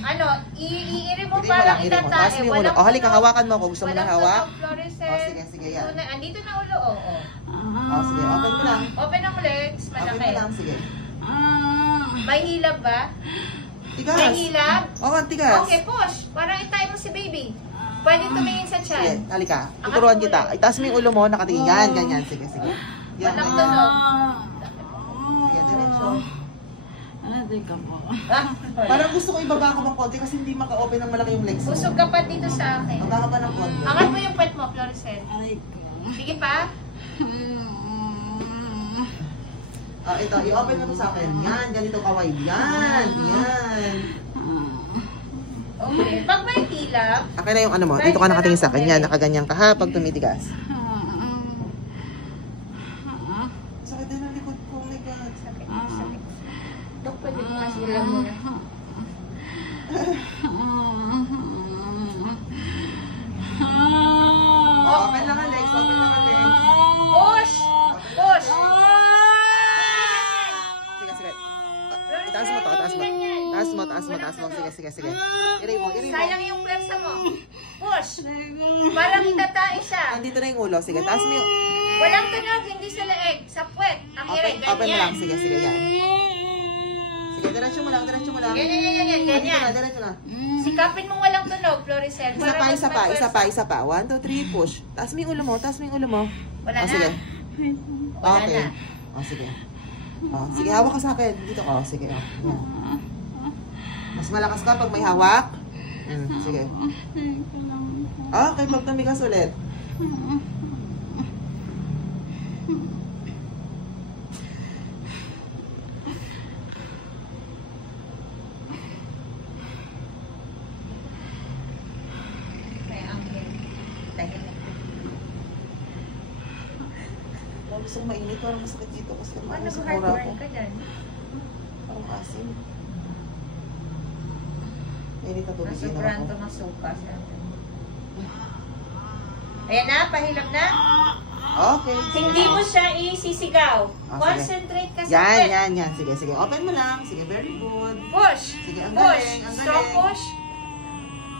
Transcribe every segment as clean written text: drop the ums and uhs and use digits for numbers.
Ano, iiri mo parang itatae. Walang tunog. Halika, hawakan mo ako. Gusto mo na hawak? Fluorescent. Sige, yan. Andito na ulo, Sige, open mo lang. Open ang legs, malaki. Open mo lang, sige. May hilab ba? Tigas. May hilab? Oo, tigas. Okay, push. Parang itay mo si baby. Pwede tumingin sa Sige, chan. halika. Tuturuan kita. Itaas mo yung ulo mo, nakatingin. Yan, ganyan. Sige. Yan, Walang ganyan. tunog. Sige, diretso. Teka po. Parang gusto ko ibaba ko ng konti kasi hindi maka-open ng malaki yung legs mo. Busog ka pa dito sa akin. Baba ka pa ng konti. Angat mo yung pet mo, Floricel. Sige pa. Ito, i-open mo to sa akin. Yan, ganito kaway. Yan. Okay. Pag may hilab, Akin na yung ano mo. Dito ka nakatingin sa akin. Yan, nakaganyan ka ha pag tumitigas. Sakit din ang likod ko. Oh my God. sakit. Dok, pwede mo nga silang muna. Open lang ang legs. Open lang ang legs. Push! Push! Sige. Itaas mo to. Taas mo. Sige. Iray mo. Sayang yung pwersa mo. Push! Parang itatae siya. Andito na yung ulo. Sige, taas mo yung... Walang tunog, hindi sa leeg. Sa puwet. Ang iray, Open mo lang. ganyan. Sige, yan. Sige, diretso mo lang. Ganyan. Diretso na. Sikapin mong walang tunog, Floricel. Isa pa. 1, 2, 3, push. Taas mo yung ulo mo. Wala na. Sige. Wala Okay. na. Sige. Sige, hawak ka sa akin. Dito ka. Sige. Yan. Mas malakas ka pag may hawak. Sige. Okay, pag tumigas ulit. May angkin. Dahil Gusto ko mainit. Parang masakit dito kasi ano, sa mura ko. nag-heartburn ka dyan? Parang asim. Mainit na tubig din Nasubrang ako. to ng suka. Ayan na, pahilap na. Okay. Hindi mo siya isisigaw. Sige. Concentrate ka sa puwet. Yan. Sige. Open mo lang. Sige, very good. Push. Sige, ang Push. galing. Strong push.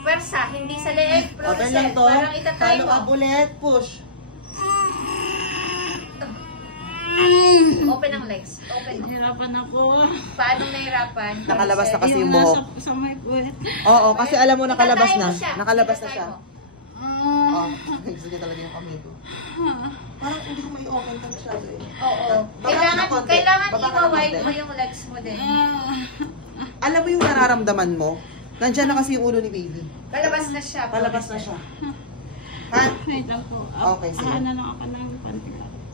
Pwersa, hindi sa leeg. Open lang to. Parang itatay Follow mo. up ulit. Push. Open ang legs. Open mo. Hirapan ako. Paano nahirapan? Nakalabas na kasi yung Nasa buhok. sa may puwet. Oo, kasi alam mo nakalabas Itatay na. mo siya. Nakalabas na Itatay siya. mo. Gusto niya talaga yung kamay ko. Parang hindi ko may open ka masyado eh. Oo. Baba ka ng konti. Kailangan Baba ka ng i-wide konti. mo yung legs mo din. Alam mo yung nararamdaman mo? Nandiyan na kasi yung ulo ni baby. Palabas na siya. Palabas na siya. Ha? Wait lang po. Okay, sige. Ano lang ako ng panty.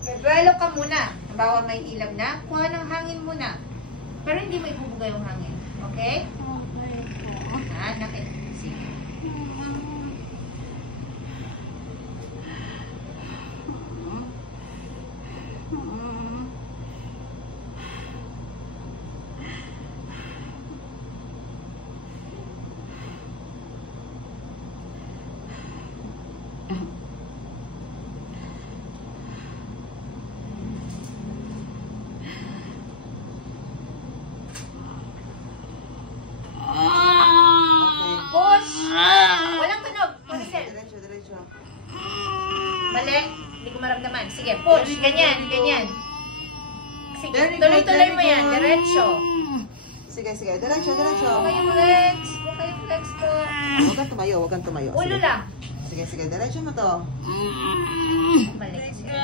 Duelo ka muna. Bawa may hilab na. Kuha ng hangin muna. Pero hindi mo ibubuga yung hangin. Okay? Okay po. Nakit. Sige. Okay. Push! Walang tunog. Maricel. Diretso. Mali. Hindi ko maramdaman. Sige, push. Ganyan. Sige, Very good, tuloy-tuloy very mo yan. good. Diretso. Sige. Diretso. Huwag kayong legs. Huwag kayong legs ko. Huwag kang tumayo. Ulo Sige. lang. Sige. Diretso mo to. Mali. Sige.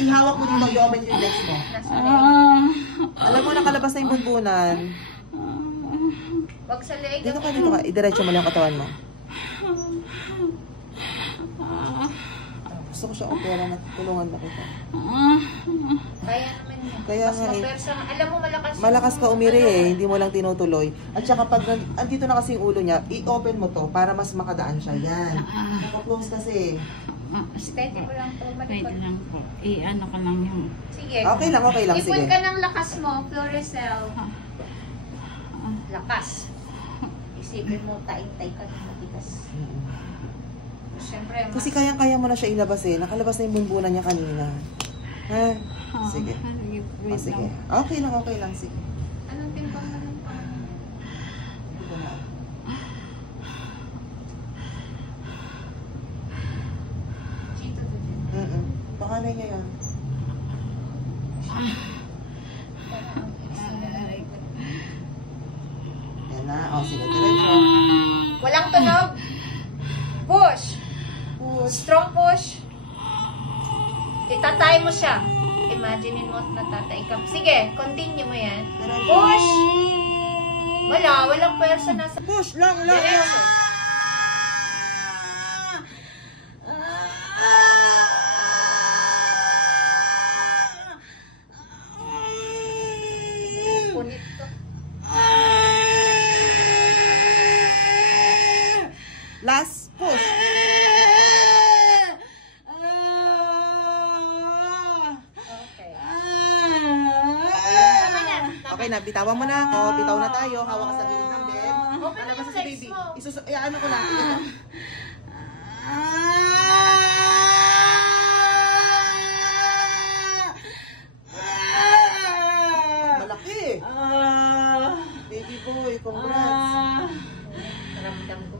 Ihawak mo dito, i-open yung legs mo. Nasa leeg. Alam mo, nakalabas na yung bunbunan. Huwag sa leeg. Dito ka. Idiretso mo lang yung katawan mo. Gusto ko siya opera na tulungan na kita. Kaya naman yan. Kaya Mas nga eh. mapersa. Alam mo, malakas. Malakas ka umiri eh, hindi mo lang tinutuloy. At saka pag andito na kasi yung ulo niya, i-open mo to para mas makadaan siya. Yan. Naka-close kasi. Steady mo lang to. Wait Malikot. lang po. Ano ka lang yung... Sige. Okay lang, Ipon sige. ka ng lakas mo, Floricel. Lakas. Isipin mo, taing-tay ka ng matigas. Siyempre, mas... Kasi kayang-kaya mo na siya ilabas eh. Nakalabas na yung bunbunan niya kanina. Ha? Sige. Wait Sige. lang. Okay lang, sige. Anong timpang na lang pa? Oh, sige, diretso. Walang tunog. Push. Push. Strong push. Itatay mo siya. Imagine mo natatay ka. Sige, continue mo yan. Push. Walang pwersa nasa. Push lang. Diretso. Punit to. Last push. Okay. Okay na, bitawan mo na ako. Bitaw na tayo. Hawak ka sa gilid ng bed. Open Ano na ba yung sa legs baby? mo. Ano ko lang. Malaki. Baby boy, congrats. Naramdam ko.